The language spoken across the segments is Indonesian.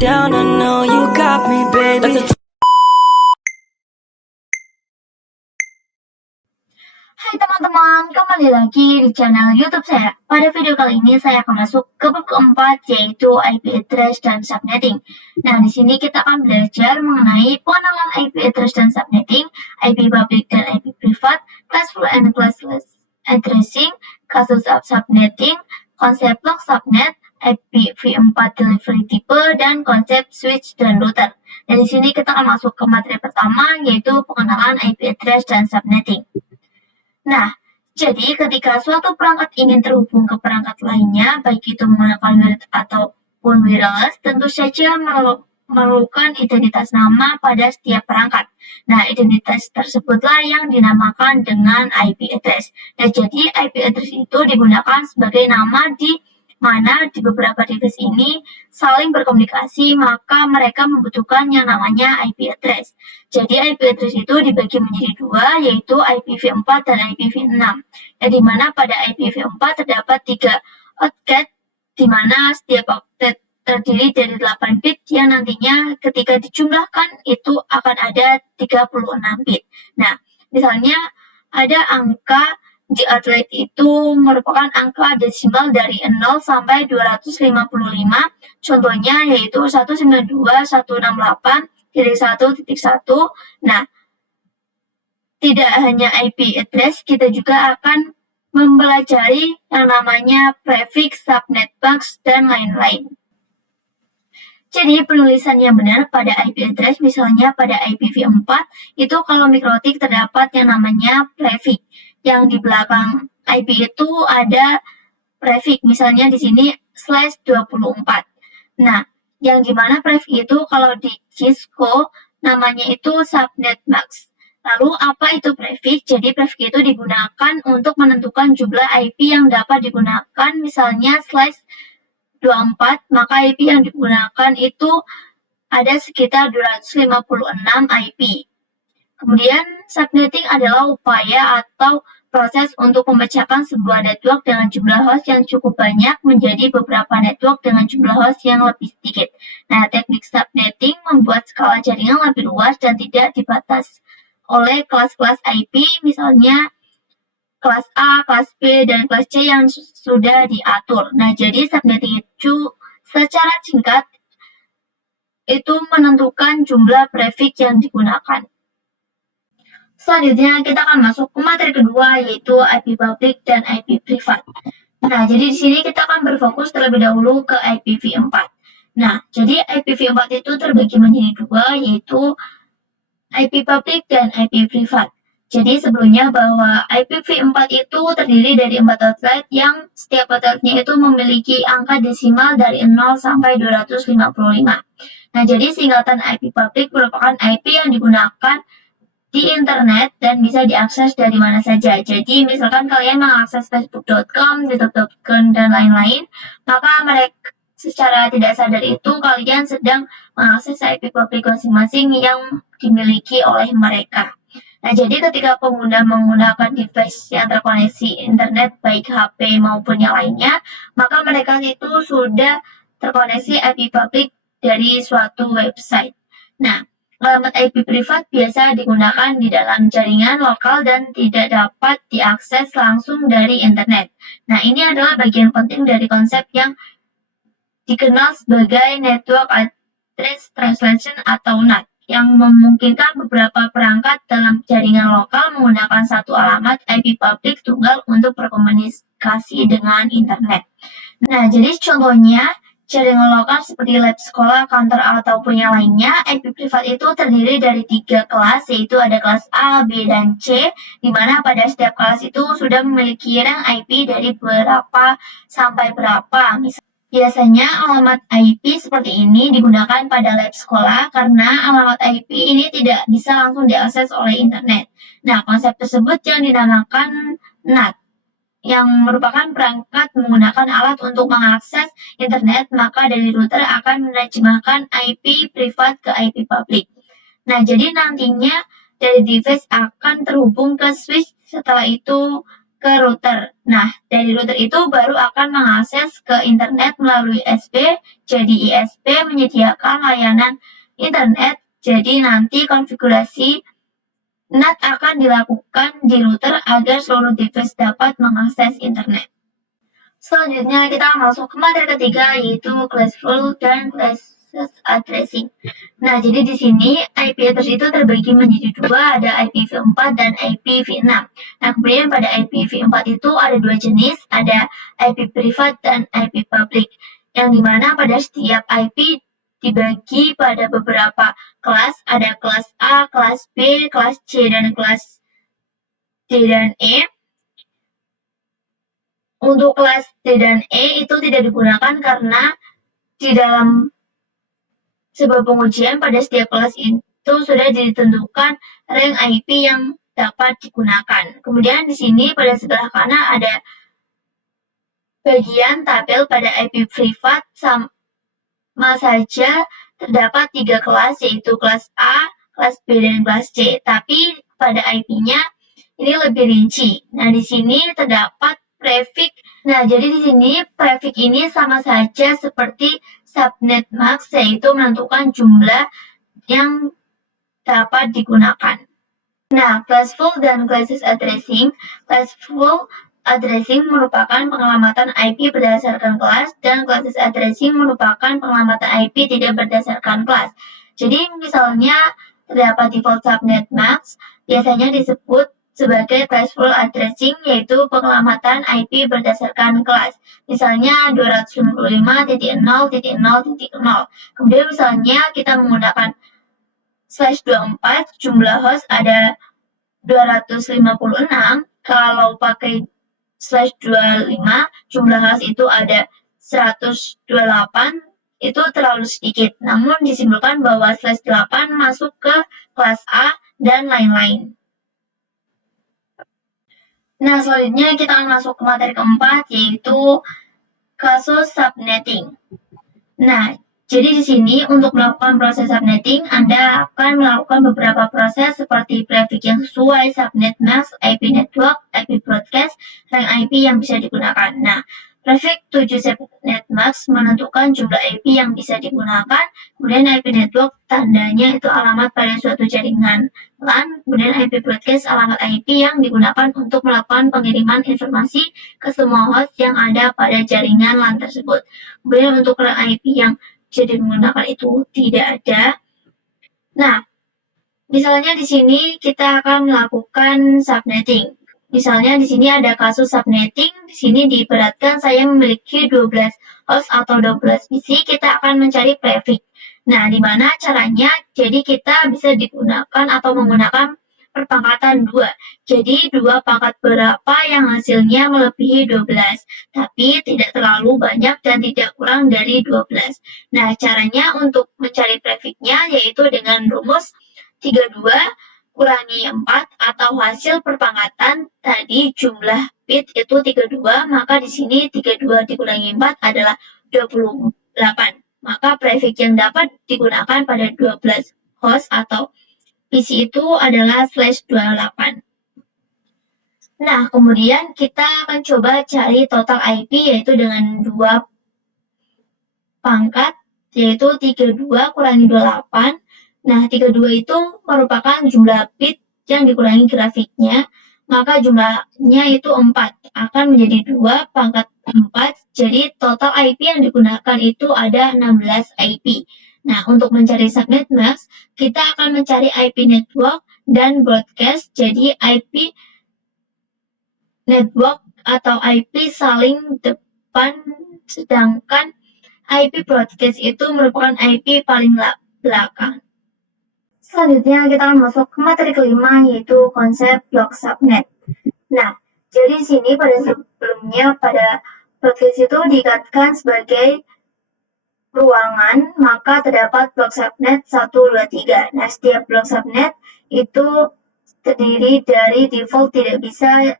down, I know you got me, baby. Hai teman-teman, kembali lagi di channel YouTube saya. Pada video kali ini saya akan masuk ke bab keempat, yaitu IP address dan subnetting. Nah, di sini kita akan belajar mengenai pengenalan IP address dan subnetting, IP public dan IP privat, classful and classless addressing, kasus subnetting, konsep block subnet, IPv4 delivery type, dan konsep switch dan router. Dan di sini kita akan masuk ke materi pertama, yaitu pengenalan IP address dan subnetting. Nah, jadi ketika suatu perangkat ingin terhubung ke perangkat lainnya, baik itu menggunakan wired ataupun wireless, tentu saja memerlukan identitas nama pada setiap perangkat. Nah, identitas tersebutlah yang dinamakan dengan IP address. Nah, jadi IP address itu digunakan sebagai nama di mana di beberapa device ini saling berkomunikasi, maka mereka membutuhkan yang namanya IP address. Jadi IP address itu dibagi menjadi dua, yaitu IPv4 dan IPv6. Di mana pada IPv4 terdapat 3 octet, di mana setiap octet terdiri dari 8 bit yang nantinya ketika dijumlahkan itu akan ada 36 bit. Nah, misalnya ada angka di outlet itu merupakan angka desimal dari 0 sampai 255, contohnya yaitu 192.168.1.1. Nah, tidak hanya IP address, kita juga akan mempelajari yang namanya prefix, subnet box, dan lain-lain. Jadi penulisan yang benar pada IP address, misalnya pada IPv4, itu kalau mikrotik terdapat yang namanya prefix. Yang di belakang IP itu ada prefix, misalnya di sini /24. Nah, yang dimana prefix itu kalau di Cisco namanya itu subnet max. Lalu apa itu prefix? Jadi prefix itu digunakan untuk menentukan jumlah IP yang dapat digunakan, misalnya /24, maka IP yang digunakan itu ada sekitar 256 IP. Kemudian subnetting adalah upaya atau proses untuk memecahkan sebuah network dengan jumlah host yang cukup banyak menjadi beberapa network dengan jumlah host yang lebih sedikit. Nah, teknik subnetting membuat skala jaringan lebih luas dan tidak dibatas oleh kelas-kelas IP, misalnya kelas A, kelas B, dan kelas C yang sudah diatur. Nah, jadi subnetting itu secara singkat itu menentukan jumlah prefix yang digunakan. Selanjutnya kita akan masuk ke materi kedua, yaitu IP public dan IP privat. Nah, jadi di sini kita akan berfokus terlebih dahulu ke IPv4. Nah, jadi IPv4 itu terbagi menjadi dua, yaitu IP public dan IP privat. Jadi sebelumnya bahwa IPv4 itu terdiri dari 4 outlet yang setiap outletnya itu memiliki angka desimal dari 0 sampai 255. Nah, jadi singkatan IP public merupakan IP yang digunakan di internet dan bisa diakses dari mana saja. Jadi misalkan kalian mengakses facebook.com, youtube.com, dan lain-lain, maka mereka secara tidak sadar itu kalian sedang mengakses IP publik masing-masing yang dimiliki oleh mereka. Nah, jadi ketika pengguna menggunakan device yang terkoneksi internet, baik HP maupun yang lainnya, maka mereka itu sudah terkoneksi IP publik dari suatu website. Nah, alamat IP privat biasa digunakan di dalam jaringan lokal dan tidak dapat diakses langsung dari internet. Nah, ini adalah bagian penting dari konsep yang dikenal sebagai Network Address Translation atau NAT, yang memungkinkan beberapa perangkat dalam jaringan lokal menggunakan satu alamat IP publik tunggal untuk berkomunikasi dengan internet. Nah, jadi contohnya, jaringan lokal seperti lab sekolah, kantor, ataupun yang lainnya, IP privat itu terdiri dari 3 kelas, yaitu ada kelas A, B, dan C, di mana pada setiap kelas itu sudah memiliki rang IP dari berapa sampai berapa. Biasanya alamat IP seperti ini digunakan pada lab sekolah karena alamat IP ini tidak bisa langsung diakses oleh internet. Nah, konsep tersebut yang dinamakan NAT, yang merupakan perangkat menggunakan alat untuk mengakses internet, maka dari router akan menerjemahkan IP privat ke IP publik. Nah, jadi nantinya dari device akan terhubung ke switch, setelah itu ke router. Nah, dari router itu baru akan mengakses ke internet melalui ISP. Jadi ISP menyediakan layanan internet, jadi nanti konfigurasi NAT akan dilakukan di router agar seluruh device dapat mengakses internet. Selanjutnya kita masuk ke materi ketiga, yaitu classful dan classes addressing. Nah, jadi di sini IP address itu terbagi menjadi dua, ada IPv4 dan IPv6. Nah, kemudian pada IPv4 itu ada dua jenis, ada IP privat dan IP public. Yang dimana pada setiap IP dibagi pada beberapa kelas, ada kelas A, kelas B, kelas C, dan kelas D dan E. Untuk kelas D dan E itu tidak digunakan karena di dalam sebuah pengujian pada setiap kelas itu sudah ditentukan rank IP yang dapat digunakan. Kemudian di sini pada sebelah kanan ada bagian tabel pada IP privat, sama saja terdapat 3 kelas, yaitu kelas A, kelas B, dan kelas C. Tapi pada IP-nya ini lebih rinci. Nah, di sini terdapat prefix. Nah, jadi di sini prefix ini sama saja seperti subnet max, yaitu menentukan jumlah yang dapat digunakan. Nah, classful dan classes addressing. Classful addressing merupakan pengelamatan IP berdasarkan kelas, dan classes addressing merupakan pengelamatan IP tidak berdasarkan kelas. Jadi, misalnya terdapat default subnet max, biasanya disebut sebagai classful addressing, yaitu pengelamatan IP berdasarkan kelas. Misalnya 255.0.0.0. Kemudian misalnya kita menggunakan /24, jumlah host ada 256. Kalau pakai /25, jumlah host itu ada 128, itu terlalu sedikit. Namun disimpulkan bahwa /8 masuk ke kelas A dan lain-lain. Nah, selanjutnya kita akan masuk ke materi keempat, yaitu kasus subnetting. Nah, jadi di sini untuk melakukan proses subnetting, Anda akan melakukan beberapa proses seperti prefix yang sesuai, subnet mask, IP network, IP broadcast, rank IP yang bisa digunakan. Nah, prefix 7 subnet mask menentukan jumlah IP yang bisa digunakan, kemudian IP network tandanya itu alamat pada suatu jaringan LAN, kemudian IP broadcast alamat IP yang digunakan untuk melakukan pengiriman informasi ke semua host yang ada pada jaringan LAN tersebut. Kemudian untuk rank IP yang jadi menggunakan itu tidak ada. Nah, misalnya di sini kita akan melakukan subnetting. Misalnya di sini ada kasus subnetting, di sini diibaratkan saya memiliki 12 host atau 12 PC, kita akan mencari prefix. Nah, di mana caranya? Jadi kita bisa digunakan atau menggunakan perpangkatan 2. Jadi 2 pangkat berapa yang hasilnya melebihi 12, tapi tidak terlalu banyak dan tidak kurang dari 12. Nah, caranya untuk mencari prefixnya yaitu dengan rumus 32 kurangi 4 atau hasil perpangkatan tadi jumlah bit itu 32, maka di sini 32 dikurangi 4 adalah 28. Maka prefix yang dapat digunakan pada 12 host atau PC itu adalah /28. Nah, kemudian kita akan coba cari total IP yaitu dengan 2 pangkat, yaitu 32 kurangi 28. Nah, 32 itu merupakan jumlah bit yang dikurangi grafiknya, maka jumlahnya itu 4, akan menjadi 2 pangkat 4, jadi total IP yang digunakan itu ada 16 IP. Nah, untuk mencari subnet mask, kita akan mencari IP network dan broadcast, jadi IP network atau IP saling depan, sedangkan IP broadcast itu merupakan IP paling belakang. Selanjutnya kita akan masuk ke materi kelima, yaitu konsep blok subnet. Nah, jadi di sini pada sebelumnya pada broadcast itu diikatkan sebagai ruangan, maka terdapat blok subnet 1, 2, 3. Nah, setiap blok subnet itu terdiri dari default tidak bisa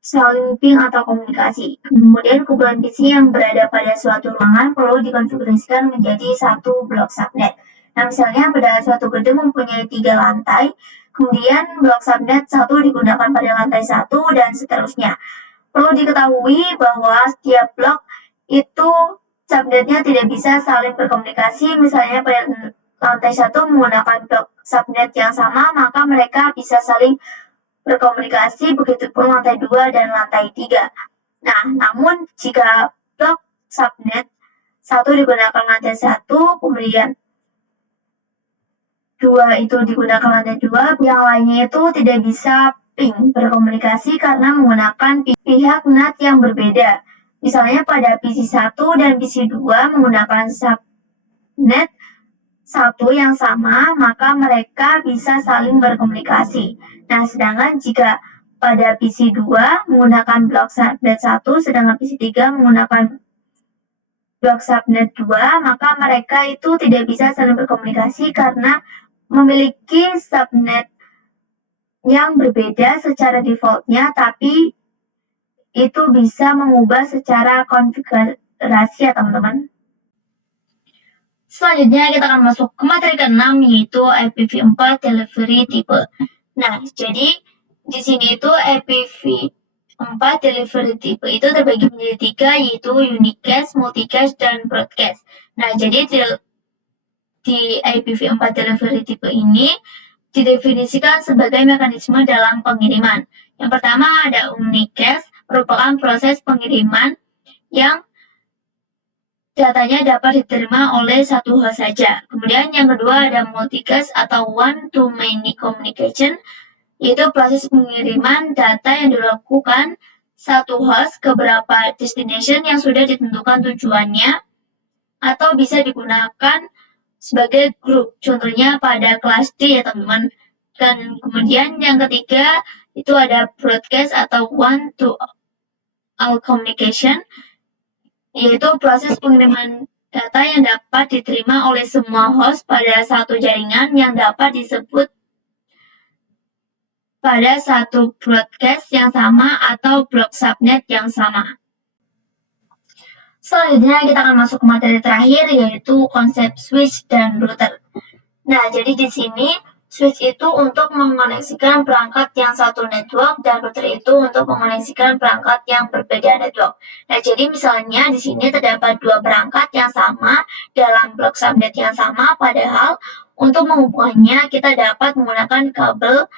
saling ping atau komunikasi. Kemudian kumpulan PC yang berada pada suatu ruangan perlu dikonfigurasikan menjadi satu blok subnet. Nah, misalnya pada suatu gedung mempunyai 3 lantai, Kemudian blok subnet 1 digunakan pada lantai 1 dan seterusnya. Perlu diketahui bahwa setiap blok itu subnetnya tidak bisa saling berkomunikasi. Misalnya pada lantai 1 menggunakan blok subnet yang sama, maka mereka bisa saling berkomunikasi, begitupun lantai 2 dan lantai 3. Nah, namun jika blok subnet 1 digunakan lantai 1, kemudian 2 itu digunakan lantai 2, yang lainnya itu tidak bisa ping berkomunikasi karena menggunakan pihak NAT yang berbeda. Misalnya pada PC 1 dan PC 2 menggunakan subnet 1 yang sama, maka mereka bisa saling berkomunikasi. Nah, sedangkan jika pada PC 2 menggunakan blok subnet 1, sedangkan PC 3 menggunakan blok subnet 2, maka mereka itu tidak bisa saling berkomunikasi karena memiliki subnet yang berbeda secara defaultnya, tapi itu bisa mengubah secara konfigurasi ya teman-teman. Selanjutnya kita akan masuk ke materi ke-6, yaitu IPv4 delivery type. Nah, jadi di sini itu IPv4 delivery type itu terbagi menjadi 3, yaitu unicast, multicast, dan broadcast. Nah, jadi di IPv4 delivery type ini didefinisikan sebagai mekanisme dalam pengiriman. Yang pertama ada unicast, merupakan proses pengiriman yang datanya dapat diterima oleh satu host saja. Kemudian yang kedua ada multicast atau one-to-many communication, yaitu proses pengiriman data yang dilakukan satu host ke beberapa destination yang sudah ditentukan tujuannya, atau bisa digunakan sebagai grup. Contohnya pada kelas D ya teman-teman. Dan kemudian yang ketiga itu ada broadcast atau one-to-all communication, yaitu proses pengiriman data yang dapat diterima oleh semua host pada satu jaringan yang dapat disebut pada satu broadcast yang sama atau blok subnet yang sama. Selanjutnya kita akan masuk ke materi terakhir, yaitu konsep switch dan router. Nah, jadi di sini switch itu untuk mengoneksikan perangkat yang satu network dan router itu untuk mengoneksikan perangkat yang berbeda network. Nah, jadi misalnya di sini terdapat dua perangkat yang sama dalam blok subnet yang sama, padahal untuk menghubungkannya kita dapat menggunakan kabel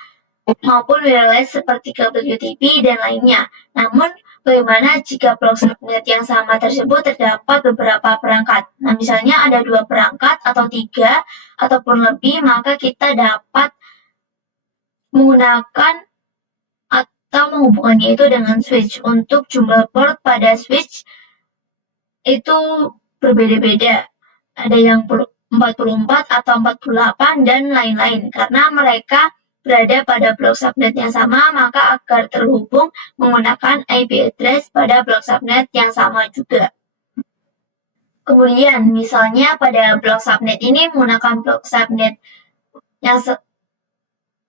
maupun wireless seperti kabel UTP dan lainnya. Namun, bagaimana jika blok subnet yang sama tersebut terdapat beberapa perangkat? Nah, misalnya ada 2 perangkat atau 3 ataupun lebih, maka kita dapat menggunakan atau menghubungkannya itu dengan switch. Untuk jumlah port pada switch itu berbeda-beda. Ada yang 44 atau 48 dan lain-lain. Karena mereka berada pada blok subnet yang sama, maka agar terhubung menggunakan IP address pada blok subnet yang sama juga. Kemudian, misalnya pada blok subnet ini menggunakan blok subnet yang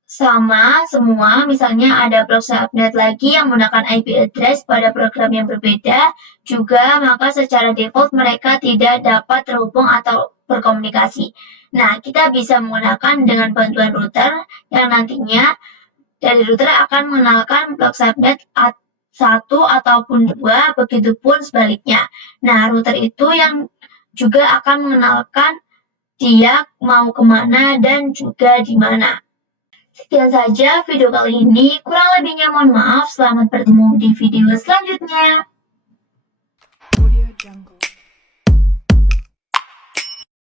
sama semua, misalnya ada blok subnet lagi yang menggunakan IP address pada program yang berbeda juga, maka secara default mereka tidak dapat terhubung atau berkomunikasi. Nah, kita bisa menggunakan dengan bantuan router yang nantinya dari router akan mengenalkan blok subnet 1 ataupun 2, begitupun sebaliknya. Nah, router itu yang juga akan mengenalkan dia mau kemana dan juga di mana. Sekian saja video kali ini, kurang lebihnya mohon maaf, selamat bertemu di video selanjutnya.